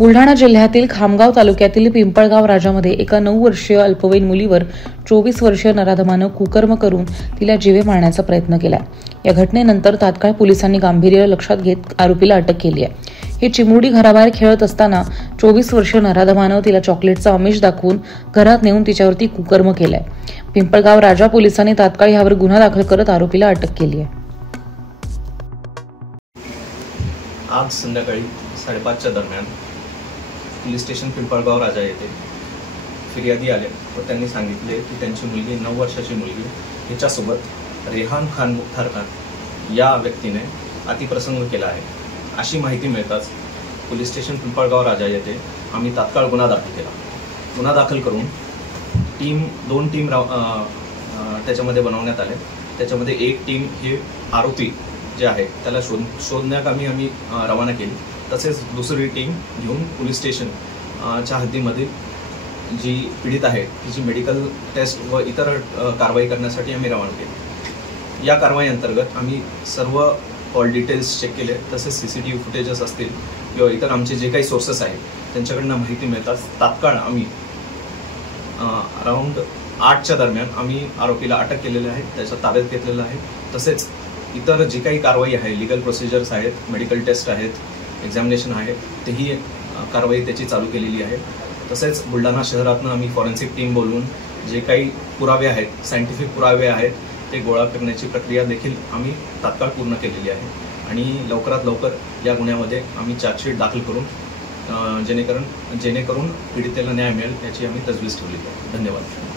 बुलढाणा जिल्ह्यातील खामगाव तालुक्यातील पिंपळगाव राजामध्ये एका 9 वर्षीय अल्पवयीन मुलीवर 24 वर्षीय नराधमानं कुकर्म करून तिला जीवे मारण्याचा प्रयत्न केला। या घटनेनंतर तात्काळ पोलिसांनी गांभीर्य लक्षात घेत आरोपीला अटक केली आहे। ही चिमुरडी घराबाहेर खेळत असताना 24 वर्षीय नराधमानं तिला चॉकलेटचा आमिष दाखवून घरात नेऊन तिच्यावरती कुकर्म केलाय। पिंपळगाव राजा पोलिसांनी तात्काळ यावर गुन्हा दाखल करत आरोपीला अटक केली आहे। आज संध्याकाळी 5:30च्या दरम्यान पोलीस स्टेशन पिंपळगाव राजा येथे फिर्यादी आले व त्यांनी सांगितले की त्यांची मुलगी 9 वर्षाची मुलगी हिच्यासोबत रेहान खान मुख्तार खान या व्यक्तीने अतिप्रसंग केला आहे। अशी माहिती मिळताच पोलीस स्टेशन पिंपळगाव राजा येथे आम्ही तात्काळ गुन्हा दाखल केला। गुन्हा दाखल करून दोन टीम त्याच्यामध्ये बनवण्यात आले। त्याच्यामध्ये एक टीम हे आरोपी जे आहे त्याला शोधण्याकामी आम्ही रवाना केली। तसेच दुसरी टीम घेऊन पोलीस स्टेशन च्या हद्दीमधील जी पीडित आहे तिची मेडिकल टेस्ट व इतर कारवाई करण्यासाठी आम्ही रवाना केली। या कारवाई अंतर्गत आम्ही सर्व कॉल डिटेल्स चेक केले, तसेच CCTV फुटेजेस असतील किंवा इतर आमचे जे काही सोर्सेस आहेत त्यांच्याकडनं माहिती मिळताच तात्काळ आम्ही अराउंड 8च्या दरम्यान आम्ही आरोपीला अटक केलेली आहे, त्याच्या ताब्यात घेतलेलं आहे। तसेच इतर जी काही कारवाई आहे, लिगल प्रोसिजर्स आहेत, मेडिकल टेस्ट आहेत, एक्झामिनेशन आहे, तेही कारवाई त्याची चालू केलेली आहे। तसेच बुलढाणा शहरातनं आम्ही फॉरेन्सिक टीम बोलवून जे काही पुरावे आहेत, सायंटिफिक पुरावे आहेत, ते गोळा करण्याची प्रक्रिया देखील आम्ही तात्काळ पूर्ण केलेली आहे आणि लवकरात लवकर या गुन्ह्यामध्ये आम्ही चार्जशीट दाखल करून जेणेकरून पीडितेला न्याय मिळेल याची आम्ही तजवीज ठेवली आहे। धन्यवाद।